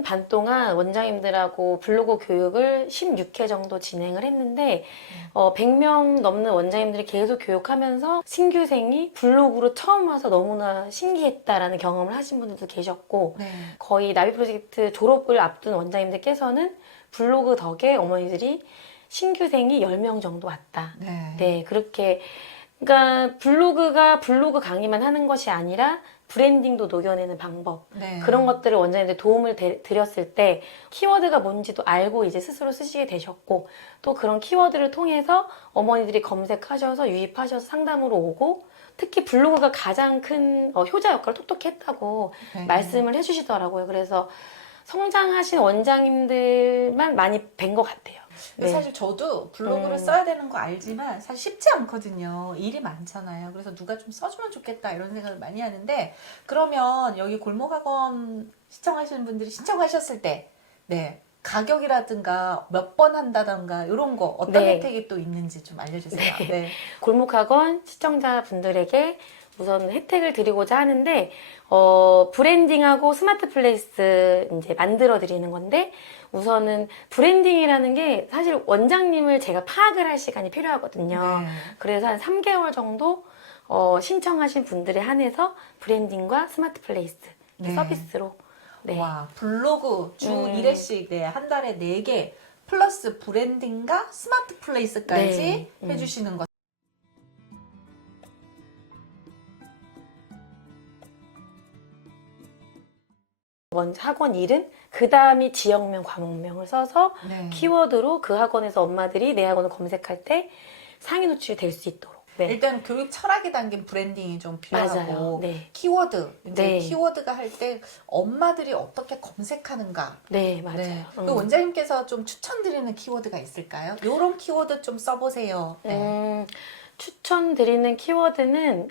1년 반 동안 원장님들하고 블로그 교육을 16회 정도 진행을 했는데 100명 넘는 원장님들이 계속 교육하면서 신규생이 블로그로 처음 와서 너무나 신기했다라는 경험을 하신 분들도 계셨고 네. 거의 나비 프로젝트 졸업을 앞둔 원장님들께서는 블로그 덕에 어머니들이 신규생이 10명 정도 왔다. 네. 네, 그렇게 그러니까 블로그가 블로그 강의만 하는 것이 아니라 브랜딩도 녹여내는 방법 네. 그런 것들을 원장님들 도움을 드렸을 때 키워드가 뭔지도 알고 이제 스스로 쓰시게 되셨고 또 그런 키워드를 통해서 어머니들이 검색하셔서 유입하셔서 상담으로 오고 특히 블로그가 가장 큰 효자 역할을 톡톡히 했다고 네. 말씀을 해주시더라고요. 그래서 성장하신 원장님들만 많이 뵌 것 같아요. 근데 네. 사실 저도 블로그를 써야 되는 거 알지만 사실 쉽지 않거든요. 일이 많잖아요. 그래서 누가 좀 써주면 좋겠다 이런 생각을 많이 하는데 그러면 여기 골목학원 시청하시는 분들이 신청하셨을 때 네, 가격이라든가 몇 번 한다던가 이런 거 어떤 네. 혜택이 또 있는지 좀 알려주세요. 네. 네. 골목학원 시청자분들에게 우선 혜택을 드리고자 하는데 브랜딩하고 스마트 플레이스 이제 만들어 드리는 건데 우선은 브랜딩이라는 게 사실 원장님을 제가 파악을 할 시간이 필요하거든요. 네. 그래서 한 3개월 정도 신청하신 분들에 한해서 브랜딩과 스마트 플레이스 네. 서비스로 네. 와, 블로그 주 1회씩 네, 한 달에 4개 플러스 브랜딩과 스마트 플레이스까지 네. 해주시는 것. 먼저 학원 이름, 그 다음이 지역명, 과목명을 써서 네. 키워드로 그 학원에서 엄마들이 내 학원을 검색할 때 상위 노출이 될 수 있도록. 네. 일단 교육 철학이 담긴 브랜딩이 좀 필요하고 맞아요. 네. 키워드 이제 네. 키워드가 할 때 엄마들이 어떻게 검색하는가. 네, 맞아요. 네. 그 원장님께서 좀 추천드리는 키워드가 있을까요? 이런 키워드 좀 써보세요. 네. 추천드리는 키워드는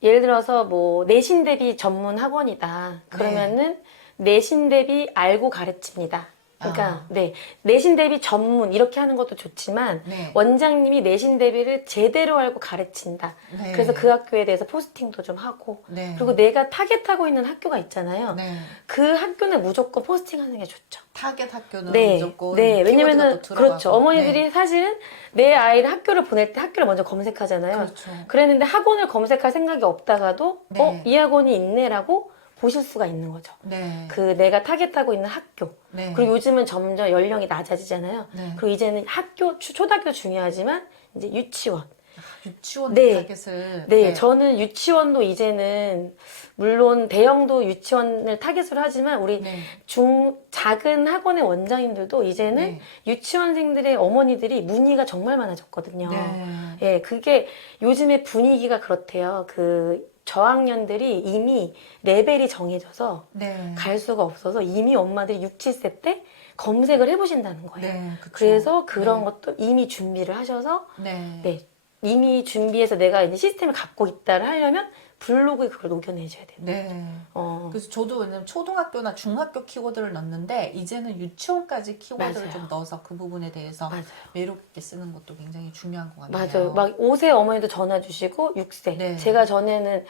예를 들어서 뭐 내신 대비 전문 학원이다. 그러면은 내신 대비 알고 가르칩니다. 그러니까 네, 내신 대비 전문 이렇게 하는 것도 좋지만 네. 원장님이 내신 대비를 제대로 알고 가르친다. 네. 그래서 그 학교에 대해서 포스팅도 좀 하고 네. 그리고 내가 타겟하고 있는 학교가 있잖아요. 네. 그 학교는 무조건 포스팅하는 게 좋죠. 타겟 학교는 네, 무조건 네, 키워드가 왜냐면은 또 들어가고. 그렇죠. 어머니들이 네. 사실은 내 아이를 학교를 보낼 때 학교를 먼저 검색하잖아요. 그렇죠. 그랬는데 학원을 검색할 생각이 없다가도 네. 이 학원이 있네라고 보실 수가 있는 거죠. 네. 그 내가 타겟하고 있는 학교. 네. 그리고 요즘은 점점 연령이 낮아지잖아요. 네. 그리고 이제는 학교, 초등학교 중요하지만 이제 유치원. 유치원 네. 타겟을 네, 저는 유치원도 이제는 물론 대형도 유치원을 타겟으로 하지만 우리 네. 작은 학원의 원장님들도 이제는 네. 유치원생들의 어머니들이 문의가 정말 많아졌거든요. 네. 예, 그게 요즘의 분위기가 그렇대요. 그 저학년들이 이미 레벨이 정해져서 네. 갈 수가 없어서 이미 엄마들이 6, 7세 때 검색을 해보신다는 거예요. 네. 그쵸. 그래서 그런 네. 것도 이미 준비를 하셔서 네. 네, 이미 준비해서 내가 이제 시스템을 갖고 있다를 하려면 블로그에 그걸 녹여내줘야 돼요. 네. 그래서 저도 왜냐면 초등학교나 중학교 키워드를 넣는데 이제는 유치원까지 키워드를 맞아요. 좀 넣어서 그 부분에 대해서 맞아요. 매력 있게 쓰는 것도 굉장히 중요한 것 같아요. 맞아요. 막 5세 어머니도 전화 주시고 6세. 네. 제가 전에는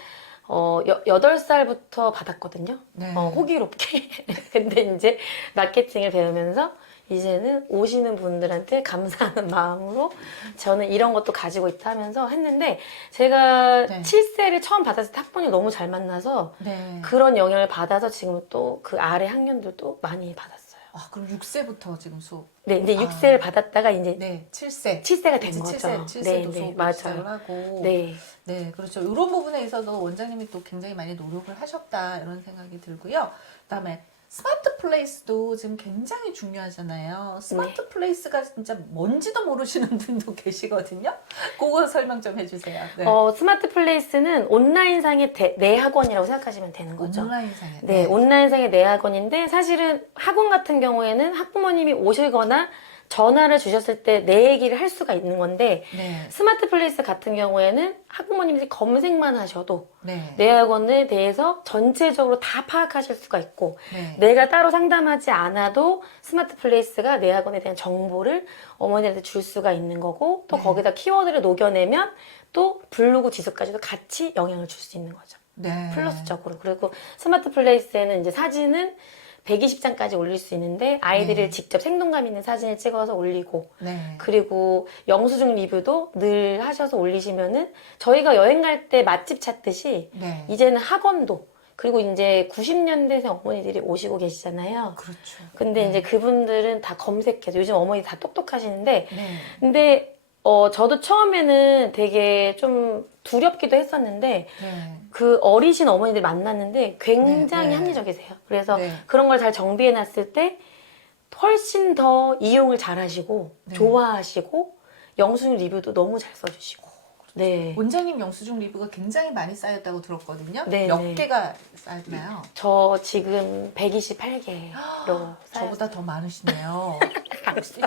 8살부터 받았거든요. 네. 호기롭게. 근데 이제 마케팅을 배우면서 이제는 오시는 분들한테 감사하는 마음으로 저는 이런 것도 가지고 있다 하면서 했는데 제가 네. 7세를 처음 받았을 때 학번이 너무 잘 만나서 네. 그런 영향을 받아서 지금 또 그 아래 학년들도 많이 받았어요. 아, 그럼 6세부터 지금 수업. 네, 이제 6세를 받았다가 이제 네, 7세. 7세가 된 이제 거죠. 7세도 네, 수업 맞아요. 시작을 하고. 네. 네, 그렇죠. 이런 부분에 있어서 원장님이 또 굉장히 많이 노력을 하셨다 이런 생각이 들고요. 그다음에 스마트 플레이스도 지금 굉장히 중요하잖아요. 스마트 플레이스가 진짜 뭔지도 모르시는 분도 계시거든요. 그거 설명 좀 해주세요. 네. 스마트 플레이스는 온라인상의 내 학원이라고 생각하시면 되는 거죠. 온라인상에. 네, 온라인상의 내 학원인데 사실은 학원 같은 경우에는 학부모님이 오시거나 전화를 주셨을 때 내 얘기를 할 수가 있는 건데 네. 스마트 플레이스 같은 경우에는 학부모님들이 검색만 하셔도 네. 내 학원에 대해서 전체적으로 다 파악하실 수가 있고 네. 내가 따로 상담하지 않아도 스마트 플레이스가 내 학원에 대한 정보를 어머니한테 줄 수가 있는 거고 또 네. 거기다 키워드를 녹여내면 또 블로그 지수까지도 같이 영향을 줄 수 있는 거죠. 네. 플러스적으로. 그리고 스마트 플레이스에는 이제 사진은 120장까지 올릴 수 있는데 아이들을 네. 직접 생동감 있는 사진을 찍어서 올리고 네. 그리고 영수증 리뷰도 늘 하셔서 올리시면은 저희가 여행 갈 때 맛집 찾듯이 네. 이제는 학원도 그리고 이제 90년대생 어머니들이 오시고 계시잖아요. 그렇죠. 근데 네. 이제 그분들은 다 검색해서 요즘 어머니 다 똑똑하시는데 네. 근데 저도 처음에는 되게 좀 두렵기도 했었는데 네. 그 어리신 어머니들 만났는데 굉장히 네, 네. 합리적이세요. 그래서 네. 그런 걸 잘 정비해 놨을 때 훨씬 더 이용을 잘 하시고 네. 좋아하시고 영수증 리뷰도 너무 잘 써주시고 네. 원장님 영수증 리뷰가 굉장히 많이 쌓였다고 들었거든요. 네, 몇 네. 개가 쌓였나요? 저 지금 128개로 저보다 더 많으시네요.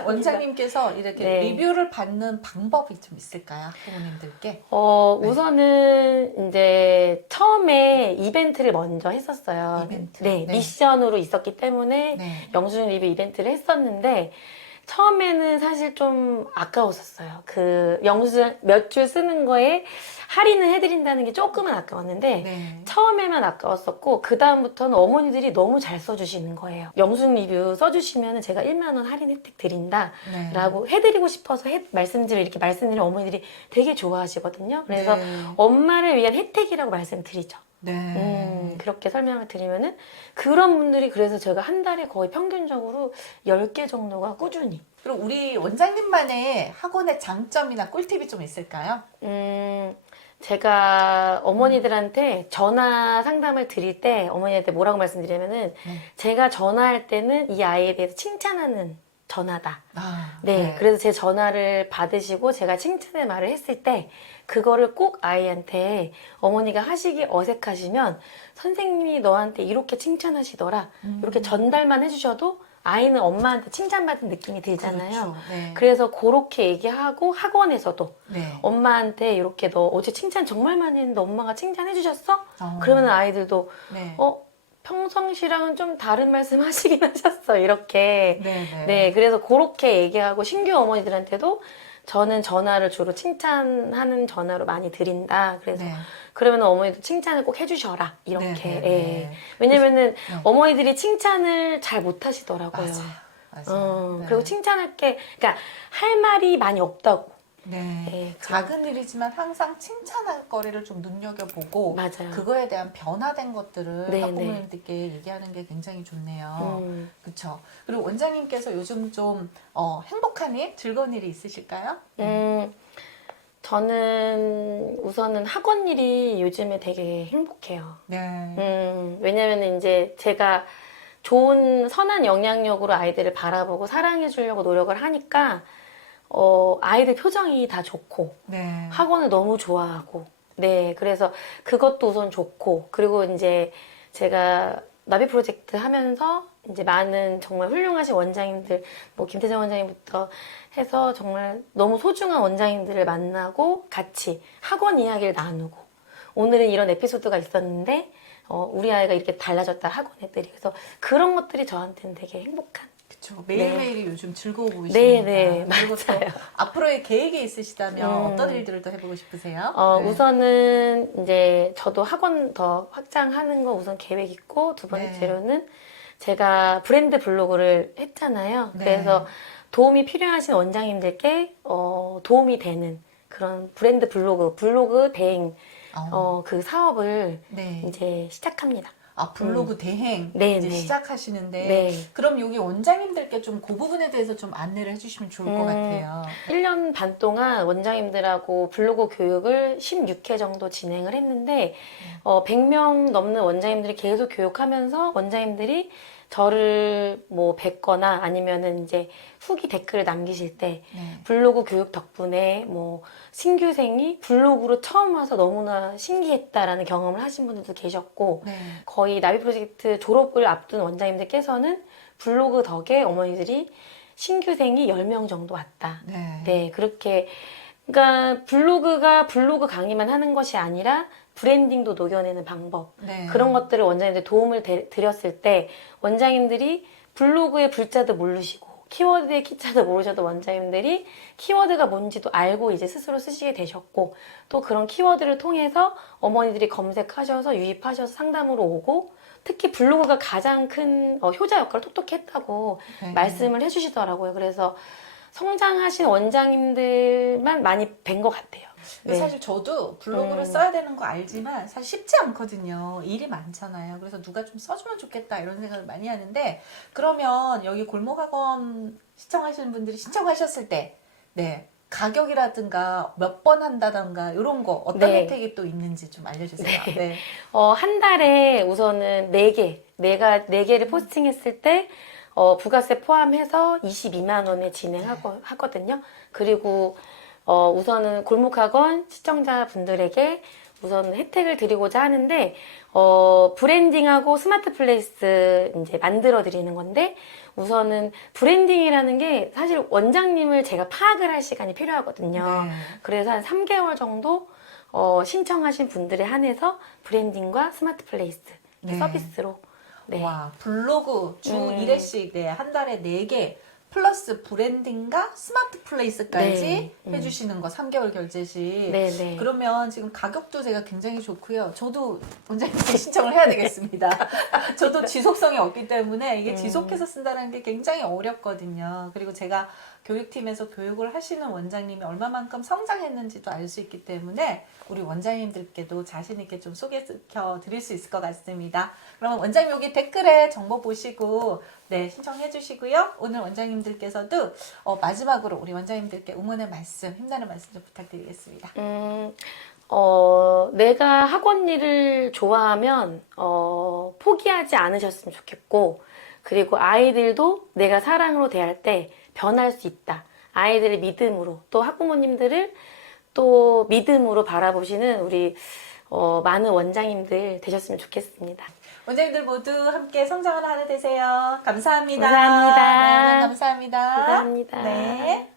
원장님께서 이렇게 네. 리뷰를 받는 방법이 좀 있을까요? 부모님들께? 네. 우선은 이제 처음에 이벤트를 먼저 했었어요. 이벤트. 네, 네. 미션으로 있었기 때문에 네. 영수증 리뷰 이벤트를 했었는데 처음에는 사실 좀 아까웠었어요. 그 영수증 몇 줄 쓰는 거에 할인을 해드린다는 게 조금은 아까웠는데 네. 처음에만 아까웠었고 그 다음부터는 어머니들이 너무 잘 써주시는 거예요. 영수증 리뷰 써주시면 제가 1만 원 할인 혜택 드린다 네. 라고 해드리고 싶어서 이렇게 말씀드리면 어머니들이 되게 좋아하시거든요. 그래서 네. 엄마를 위한 혜택이라고 말씀드리죠. 네. 그렇게 설명을 드리면은 그런 분들이 그래서 제가 한 달에 거의 평균적으로 10개 정도가 꾸준히 그럼 우리 원장님만의 학원의 장점이나 꿀팁이 좀 있을까요? 제가 어머니들한테 전화 상담을 드릴 때 어머니한테 뭐라고 말씀드리냐면은 제가 전화할 때는 이 아이에 대해서 칭찬하는 전화다. 네, 그래서 제 전화를 받으시고 제가 칭찬의 말을 했을 때 그거를 꼭 아이한테 어머니가 하시기 어색하시면 선생님이 너한테 이렇게 칭찬하시더라. 이렇게 전달만 해주셔도 아이는 엄마한테 칭찬받은 느낌이 들잖아요. 그렇죠. 네. 그래서 그렇게 얘기하고 학원에서도 네. 엄마한테 이렇게 너 어제 칭찬 정말 많이 했는데 엄마가 칭찬해 주셨어? 어. 그러면 아이들도 네. 평상시랑은 좀 다른 말씀 하시긴 하셨어. 이렇게. 네. 네. 네, 그래서 그렇게 얘기하고 신규 어머니들한테도 저는 전화를 주로 칭찬하는 전화로 많이 드린다. 그래서 네. 그러면 어머니도 칭찬을 꼭 해주셔라. 이렇게. 네, 네, 예. 네. 왜냐면은 네. 어머니들이 칭찬을 잘 못하시더라고요. 맞아요. 네. 그리고 칭찬할 게, 그러니까 할 말이 많이 없다고. 네. 네, 작은 일이지만 항상 칭찬할 거리를 좀 눈여겨보고 맞아요. 그거에 대한 변화된 것들을 네, 학부모님들께 얘기하는 게 굉장히 좋네요. 그렇죠. 그리고 원장님께서 요즘 좀 행복한 일, 즐거운 일이 있으실까요? 저는 우선은 학원 일이 요즘에 되게 행복해요. 네. 왜냐면은 이제 제가 좋은 선한 영향력으로 아이들을 바라보고 사랑해 주려고 노력을 하니까 아이들 표정이 다 좋고 네. 학원을 너무 좋아하고 네 그래서 그것도 우선 좋고 그리고 이제 제가 나비 프로젝트 하면서 이제 많은 정말 훌륭하신 원장님들 뭐 김태정 원장님부터 해서 정말 너무 소중한 원장님들을 만나고 같이 학원 이야기를 나누고 오늘은 이런 에피소드가 있었는데 우리 아이가 이렇게 달라졌다 학원 애들이 그래서 그런 것들이 저한테는 되게 행복한 그렇죠. 매일매일이 요즘 즐거워 보이십니다. 네, 그리고 또 맞아요. 앞으로의 계획이 있으시다면 어떤 일들을 더 해보고 싶으세요? 네. 우선은 이제 저도 학원 더 확장하는 거 우선 계획 있고 두 번째로는 제가 브랜드 블로그를 했잖아요. 네. 그래서 도움이 필요하신 원장님들께 도움이 되는 그런 브랜드 블로그 대행 그 사업을 네. 이제 시작합니다. 블로그 대행 네, 이제 네. 시작하시는데 네. 그럼 여기 원장님들께 좀 그 부분에 대해서 좀 안내를 해주시면 좋을 것 같아요. 1년 반 동안 원장님들하고 블로그 교육을 16회 정도 진행을 했는데 100명 넘는 원장님들이 계속 교육하면서 원장님들이 저를 뭐 뵙거나 아니면은 이제 후기 댓글을 남기실 때 네. 블로그 교육 덕분에 뭐 신규생이 블로그로 처음 와서 너무나 신기했다라는 경험을 하신 분들도 계셨고 네. 거의 나비 프로젝트 졸업을 앞둔 원장님들께서는 블로그 덕에 어머니들이 신규생이 10명 정도 왔다. 네. 네, 그렇게 그러니까 블로그가 블로그 강의만 하는 것이 아니라 브랜딩도 녹여내는 방법 네. 그런 것들을 원장님들 도움을 드렸을 때 원장님들이 블로그의 불자도 모르시고 키워드의 키자도 모르셔도 원장님들이 키워드가 뭔지도 알고 이제 스스로 쓰시게 되셨고 또 그런 키워드를 통해서 어머니들이 검색하셔서 유입하셔서 상담으로 오고 특히 블로그가 가장 큰 효자 역할을 톡톡히 했다고 네. 말씀을 해주시더라고요. 그래서 성장하신 원장님들만 많이 뵌 것 같아요. 네. 사실 저도 블로그를 써야 되는 거 알지만 사실 쉽지 않거든요. 일이 많잖아요. 그래서 누가 좀 써주면 좋겠다 이런 생각을 많이 하는데, 그러면 여기 골목학원 시청하시는 분들이 신청하셨을 때 네, 가격이라든가 몇 번 한다던가 이런 거 어떤 네. 혜택이 또 있는지 좀 알려주세요. 네. 한 달에 우선은 4개를 포스팅했을 때 부가세 포함해서 22만 원에 하거든요. 그리고 우선은 골목학원 시청자분들에게 우선 혜택을 드리고자 하는데, 브랜딩하고 스마트 플레이스 이제 만들어 드리는 건데, 우선은 브랜딩이라는 게 사실 원장님을 제가 파악을 할 시간이 필요하거든요. 네. 그래서 한 3개월 정도 신청하신 분들에 한해서 브랜딩과 스마트 플레이스 네. 서비스로. 네. 와, 블로그 주 1회씩 네, 한 달에 4개 플러스 브랜딩과 스마트 플레이스까지 네. 해주시는 거 3개월 결제 시. 네네. 그러면 지금 가격도 제가 굉장히 좋고요. 저도 원장님께 신청을 해야 되겠습니다. 저도 지속성이 없기 때문에 이게 지속해서 쓴다는 게 굉장히 어렵거든요. 그리고 제가 교육팀에서 교육을 하시는 원장님이 얼마만큼 성장했는지도 알 수 있기 때문에 우리 원장님들께도 자신 있게 좀 소개시켜 드릴 수 있을 것 같습니다. 그러면 원장님 여기 댓글에 정보 보시고 네, 신청해 주시고요. 오늘 원장님들께서도 마지막으로 우리 원장님들께 응원의 말씀, 힘나는 말씀 좀 부탁드리겠습니다. 내가 학원 일을 좋아하면 포기하지 않으셨으면 좋겠고, 그리고 아이들도 내가 사랑으로 대할 때 변할 수 있다. 아이들의 믿음으로, 또 학부모님들을 또 믿음으로 바라보시는 우리 많은 원장님들 되셨으면 좋겠습니다. 원장님들 모두 함께 성장하는 한 해 되세요. 감사합니다. 감사합니다. 네, 원장님 감사합니다. 감사합니다. 네.